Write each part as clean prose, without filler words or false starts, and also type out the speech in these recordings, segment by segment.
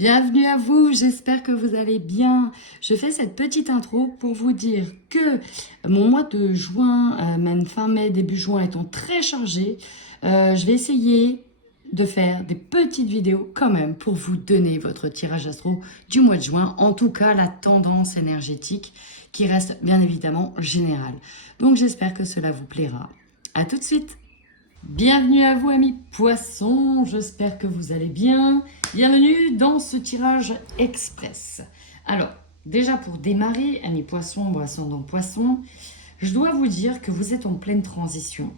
Bienvenue à vous, j'espère que vous allez bien. Je fais cette petite intro pour vous dire que mon mois de juin, même fin mai, début juin étant très chargé, je vais essayer de faire des petites vidéos quand même pour vous donner votre tirage astro du mois de juin, en tout cas la tendance énergétique qui reste bien évidemment générale. Donc j'espère que cela vous plaira. À tout de suite. Bienvenue à vous amis poissons, j'espère que vous allez bien. Bienvenue dans ce tirage express. Alors, déjà pour démarrer, amis poissons, ascendant poisson, je dois vous dire que vous êtes en pleine transition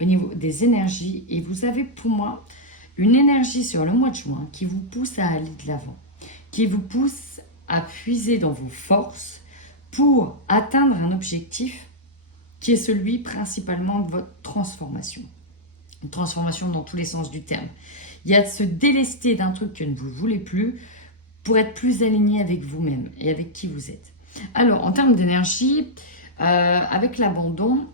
au niveau des énergies et vous avez pour moi une énergie sur le mois de juin qui vous pousse à aller de l'avant, qui vous pousse à puiser dans vos forces pour atteindre un objectif qui est celui principalement de votre transformation. Une transformation dans tous les sens du terme. Il y a de se délester d'un truc que vous ne voulez plus pour être plus aligné avec vous-même et avec qui vous êtes. Alors, en termes d'énergie, avec l'abandon,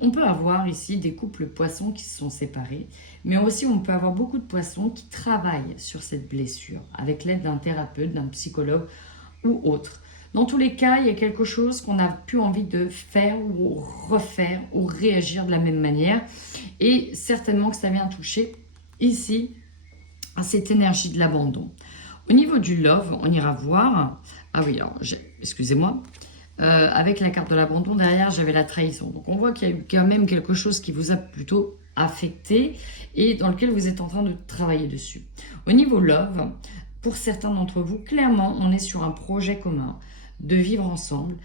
on peut avoir ici des couples poissons qui se sont séparés, mais aussi on peut avoir beaucoup de poissons qui travaillent sur cette blessure avec l'aide d'un thérapeute, d'un psychologue ou autre. Dans tous les cas, il y a quelque chose qu'on n'a plus envie de faire ou refaire ou réagir de la même manière. Et certainement que ça vient toucher ici à cette énergie de l'abandon. Au niveau du love, on ira voir. Ah oui, alors, excusez-moi. Avec la carte de l'abandon, derrière, j'avais la trahison. Donc on voit qu'il y a eu quand même quelque chose qui vous a plutôt affecté et dans lequel vous êtes en train de travailler dessus. Au niveau love, pour certains d'entre vous, clairement, on est sur un projet commun de vivre ensemble.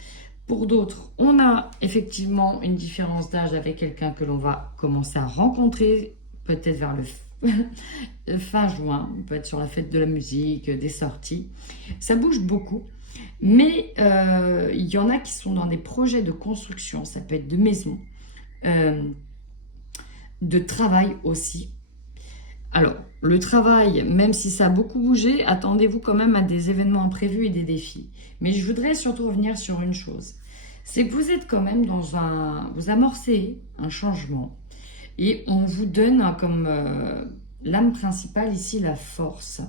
Pour d'autres, on a effectivement une différence d'âge avec quelqu'un que l'on va commencer à rencontrer, peut-être vers le fin juin, on peut être sur la fête de la musique, des sorties. Ça bouge beaucoup, mais il y en a qui sont dans des projets de construction, ça peut être de maison, de travail aussi. Alors, le travail, même si ça a beaucoup bougé, attendez-vous quand même à des événements imprévus et des défis. Mais je voudrais surtout revenir sur une chose. C'est que vous êtes quand même vous amorcez un changement. Et on vous donne comme l'âme principale ici la force.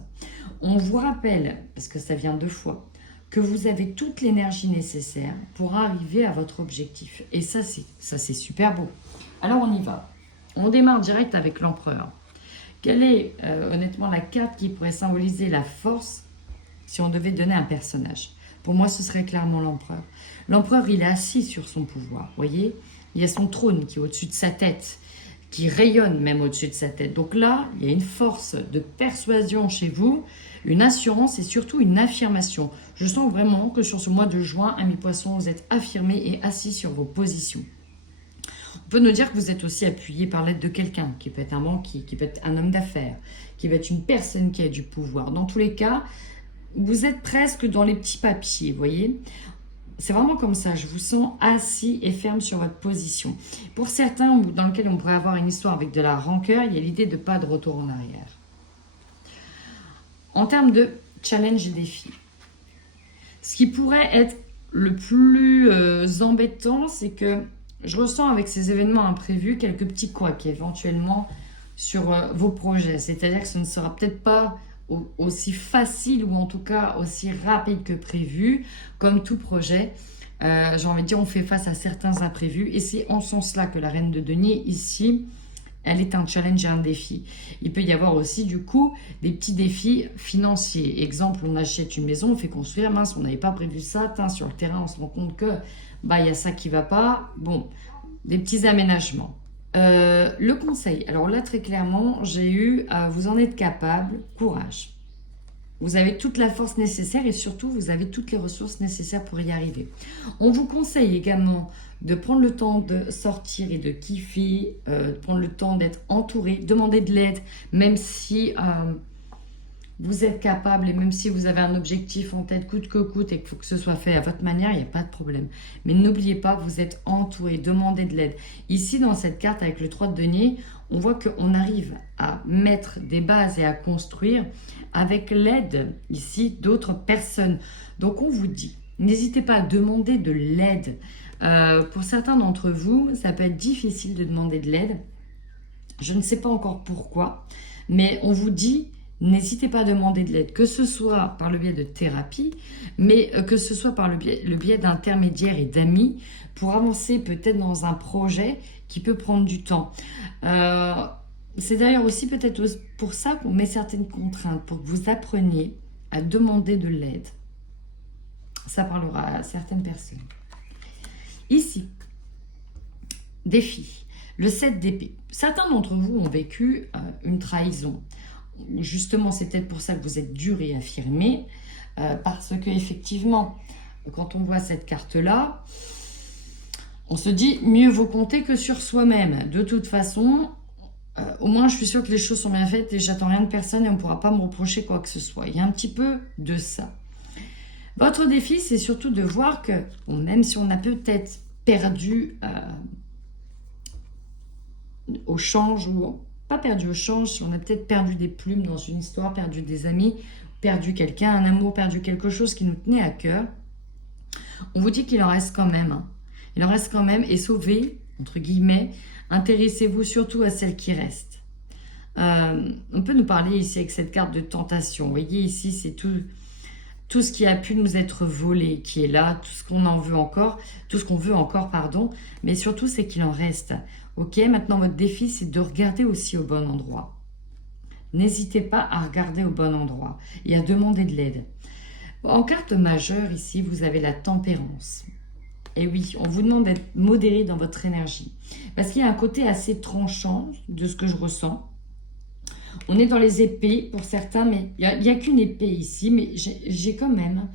On vous rappelle, parce que ça vient deux fois, que vous avez toute l'énergie nécessaire pour arriver à votre objectif. Et ça, c'est super beau. Alors, on y va. On démarre direct avec l'empereur. Quelle est honnêtement la carte qui pourrait symboliser la force si on devait donner un personnage? Pour moi, ce serait clairement l'empereur. L'empereur, il est assis sur son pouvoir, voyez? Il y a son trône qui est au-dessus de sa tête, qui rayonne même au-dessus de sa tête. Donc là, il y a une force de persuasion chez vous, une assurance et surtout une affirmation. Je sens vraiment que sur ce mois de juin, amis poissons, vous êtes affirmés et assis sur vos positions. On peut nous dire que vous êtes aussi appuyé par l'aide de quelqu'un, qui peut être un banquier, qui peut être un homme d'affaires, qui va être une personne qui a du pouvoir. Dans tous les cas, vous êtes presque dans les petits papiers, vous voyez. C'est vraiment comme ça, je vous sens assis et ferme sur votre position. Pour certains, dans lesquels on pourrait avoir une histoire avec de la rancœur, il y a l'idée de pas de retour en arrière. En termes de challenge et défi, ce qui pourrait être le plus embêtant, c'est que je ressens avec ces événements imprévus quelques petits couacs éventuellement sur vos projets. C'est-à-dire que ce ne sera peut-être pas aussi facile ou en tout cas aussi rapide que prévu, comme tout projet. J'ai envie de dire, on fait face à certains imprévus et c'est en ce sens-là que la reine de denier ici, elle est un challenge et un défi. Il peut y avoir aussi du coup des petits défis financiers. Exemple, on achète une maison, on fait construire, mince, on n'avait pas prévu ça, sur le terrain on se rend compte que il y a ça qui ne va pas. Bon, des petits aménagements. Le conseil, alors là très clairement, j'ai eu, vous en êtes capable, courage. Vous avez toute la force nécessaire et surtout vous avez toutes les ressources nécessaires pour y arriver. On vous conseille également de prendre le temps de sortir et de kiffer, de prendre le temps d'être entouré, demander de l'aide, même si vous êtes capable et même si vous avez un objectif en tête coûte que coûte et qu'il faut que ce soit fait à votre manière, il n'y a pas de problème. Mais n'oubliez pas, vous êtes entouré, demandez de l'aide. Ici, dans cette carte avec le 3 de denier, on voit qu'on arrive à mettre des bases et à construire avec l'aide ici d'autres personnes. Donc on vous dit, n'hésitez pas à demander de l'aide. Pour certains d'entre vous, ça peut être difficile de demander de l'aide. Je ne sais pas encore pourquoi, mais on vous dit N'hésitez pas à demander de l'aide, que ce soit par le biais de thérapie, mais que ce soit par le biais d'intermédiaires et d'amis, pour avancer peut-être dans un projet qui peut prendre du temps. C'est d'ailleurs aussi peut-être pour ça qu'on met certaines contraintes, pour que vous appreniez à demander de l'aide. Ça parlera à certaines personnes. Ici, défi, le 7 d'épée. Certains d'entre vous ont vécu une trahison. Justement, c'est peut-être pour ça que vous êtes dur et affirmé, parce que effectivement, quand on voit cette carte-là, on se dit mieux vaut compter que sur soi-même. De toute façon, au moins je suis sûre que les choses sont bien faites et j'attends rien de personne et on ne pourra pas me reprocher quoi que ce soit. Il y a un petit peu de ça. Votre défi, c'est surtout de voir que, bon, même si on a peut-être perdu au change, ou pas perdu au change, si on a peut-être perdu des plumes dans une histoire, perdu des amis, perdu quelqu'un, un amour, perdu quelque chose qui nous tenait à cœur, on vous dit qu'il en reste quand même. Il en reste quand même, et sauvez, entre guillemets, intéressez-vous surtout à celle qui reste. On peut nous parler ici avec cette carte de tentation. Vous voyez, ici, c'est tout ce qui a pu nous être volé, qui est là, tout ce qu'on en veut encore, tout ce qu'on veut encore, pardon, mais surtout, c'est qu'il en reste. Ok, maintenant, votre défi, c'est de regarder aussi au bon endroit. N'hésitez pas à regarder au bon endroit et à demander de l'aide. En carte majeure, ici, vous avez la tempérance. Et oui, on vous demande d'être modéré dans votre énergie. Parce qu'il y a un côté assez tranchant de ce que je ressens. On est dans les épées pour certains, mais il n'y a qu'une épée ici. Mais j'ai quand même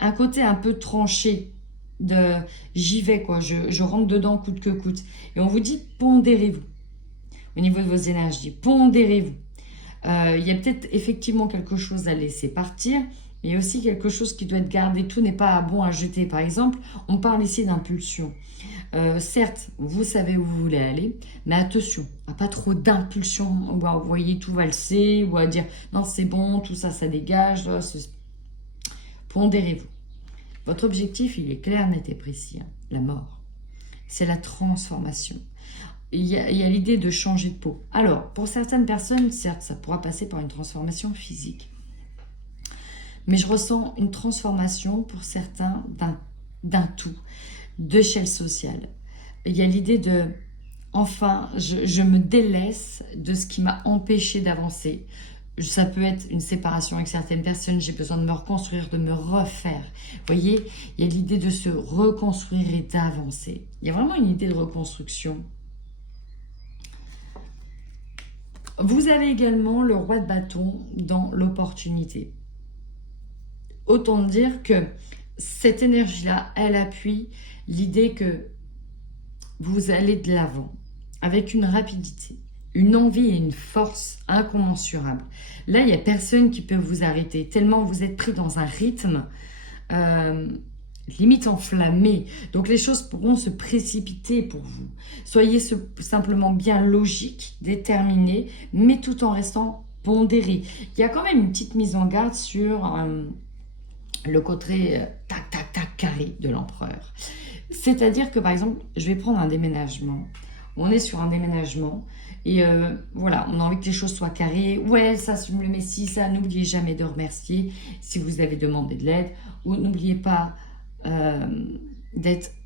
un côté un peu tranché de j'y vais, quoi. Je rentre dedans coûte que coûte. Et on vous dit pondérez-vous au niveau de vos énergies. Pondérez-vous. Il y a peut-être effectivement quelque chose à laisser partir. Mais il y a aussi quelque chose qui doit être gardé. Tout n'est pas bon à jeter. Par exemple, on parle ici d'impulsion. Certes, vous savez où vous voulez aller, mais attention, à pas trop d'impulsion, ou à voyez tout valser, ou à dire non c'est bon, tout ça, ça dégage. Pondérez-vous. Votre objectif, il est clair, net et précis. La mort. C'est la transformation. Il y a l'idée de changer de peau. Alors, pour certaines personnes, certes, ça pourra passer par une transformation physique. Mais je ressens une transformation pour certains d'un tout, d'échelle sociale. Il y a l'idée de, enfin, je me délaisse de ce qui m'a empêché d'avancer. Ça peut être une séparation avec certaines personnes, j'ai besoin de me reconstruire, de me refaire. Vous voyez, il y a l'idée de se reconstruire et d'avancer. Il y a vraiment une idée de reconstruction. Vous avez également le roi de bâton dans l'opportunité. Autant dire que cette énergie-là, elle appuie l'idée que vous allez de l'avant avec une rapidité, une envie et une force incommensurables. Là, il n'y a personne qui peut vous arrêter, tellement vous êtes pris dans un rythme limite enflammé. Donc, les choses pourront se précipiter pour vous. Soyez simplement bien logique, déterminé, mais tout en restant pondéré. Il y a quand même une petite mise en garde sur le côté tac, tac, tac, carré de l'empereur. C'est-à-dire que, par exemple, je vais prendre un déménagement. On est sur un déménagement et voilà, on a envie que les choses soient carrées. Ouais, ça, je me le mets ci, ça. N'oubliez jamais de remercier si vous avez demandé de l'aide. Ou n'oubliez pas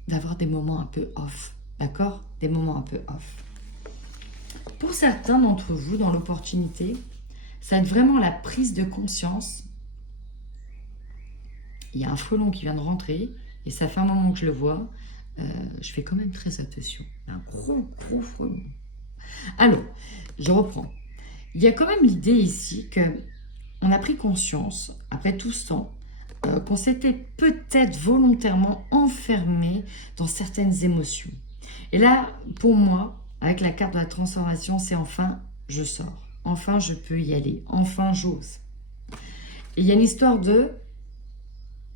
d'avoir des moments un peu off. D'accord? Des moments un peu off. Pour certains d'entre vous, dans l'opportunité, ça va être vraiment la prise de conscience. Il y a un frelon qui vient de rentrer et ça fait un moment que je le vois. Je fais quand même très attention. Un gros frelon. Alors, je reprends. Il y a quand même l'idée ici qu'on a pris conscience, après tout ce temps, qu'on s'était peut-être volontairement enfermé dans certaines émotions. Et là, pour moi, avec la carte de la transformation, c'est enfin, je sors. Enfin, je peux y aller. Enfin, j'ose. Et il y a une histoire de...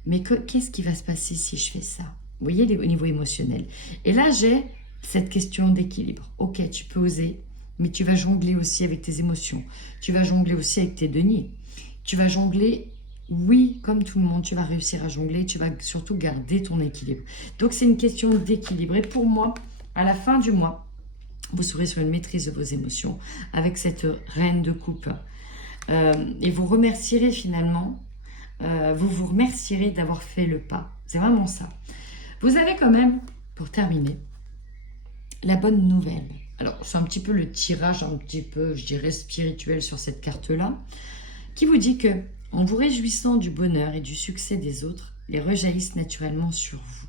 Mais qu'est-ce qui va se passer si je fais ça? Vous voyez, au niveau émotionnel. Et là, j'ai cette question d'équilibre. Ok, tu peux oser, mais tu vas jongler aussi avec tes émotions. Tu vas jongler aussi avec tes deniers. Tu vas jongler, oui, comme tout le monde, tu vas réussir à jongler. Tu vas surtout garder ton équilibre. Donc, c'est une question d'équilibre. Et pour moi, à la fin du mois, vous serez sur une maîtrise de vos émotions avec cette reine de coupe. et vous remercierez finalement, vous vous remercierez d'avoir fait le pas. C'est vraiment ça. Vous avez quand même, pour terminer, la bonne nouvelle. Alors, c'est un petit peu le tirage, un petit peu, je dirais, spirituel sur cette carte-là, qui vous dit que, en vous réjouissant du bonheur et du succès des autres, les rejaillissent naturellement sur vous.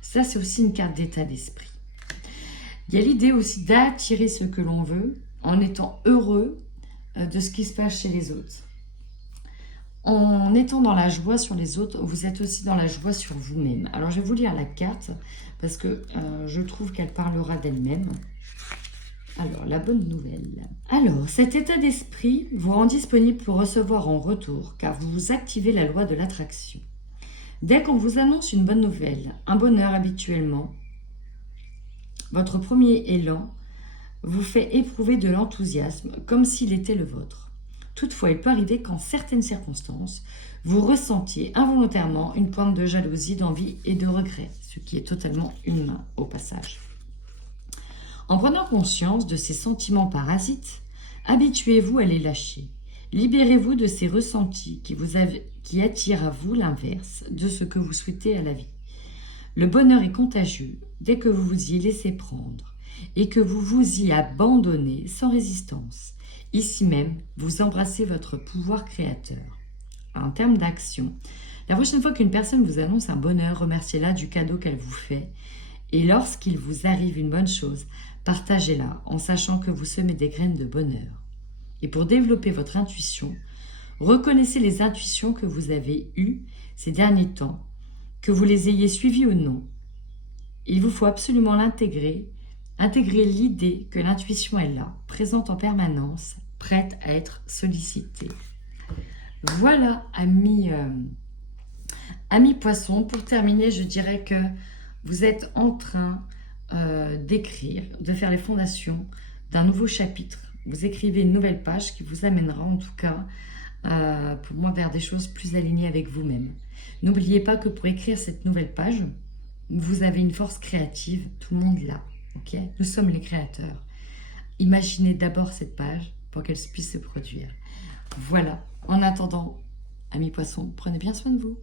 Ça, c'est aussi une carte d'état d'esprit. Il y a l'idée aussi d'attirer ce que l'on veut en étant heureux de ce qui se passe chez les autres. En étant dans la joie sur les autres, vous êtes aussi dans la joie sur vous-même. Alors, je vais vous lire la carte parce que je trouve qu'elle parlera d'elle-même. Alors, la bonne nouvelle. Alors, cet état d'esprit vous rend disponible pour recevoir en retour, car vous activez la loi de l'attraction. Dès qu'on vous annonce une bonne nouvelle, un bonheur habituellement, votre premier élan vous fait éprouver de l'enthousiasme, comme s'il était le vôtre. Toutefois, il peut arriver qu'en certaines circonstances, vous ressentiez involontairement une pointe de jalousie, d'envie et de regret, ce qui est totalement humain au passage. En prenant conscience de ces sentiments parasites, habituez-vous à les lâcher. Libérez-vous de ces ressentis qui attirent à vous l'inverse de ce que vous souhaitez à la vie. Le bonheur est contagieux dès que vous vous y laissez prendre et que vous vous y abandonnez sans résistance. Ici même, vous embrassez votre pouvoir créateur. En termes d'action, la prochaine fois qu'une personne vous annonce un bonheur, remerciez-la du cadeau qu'elle vous fait. Et lorsqu'il vous arrive une bonne chose, partagez-la en sachant que vous semez des graines de bonheur. Et pour développer votre intuition, reconnaissez les intuitions que vous avez eues ces derniers temps, que vous les ayez suivies ou non. Il vous faut absolument l'intégrer, intégrer l'idée que l'intuition est là, présente en permanence, prête à être sollicitée. Voilà, amis poissons, pour terminer, je dirais que vous êtes en train d'écrire, de faire les fondations d'un nouveau chapitre. Vous écrivez une nouvelle page qui vous amènera en tout cas, pour moi, vers des choses plus alignées avec vous-même. N'oubliez pas que pour écrire cette nouvelle page, vous avez une force créative, tout le monde l'a. Okay, nous sommes les créateurs. Imaginez d'abord cette page pour qu'elle puisse se produire. Voilà. En attendant, amis poissons, prenez bien soin de vous.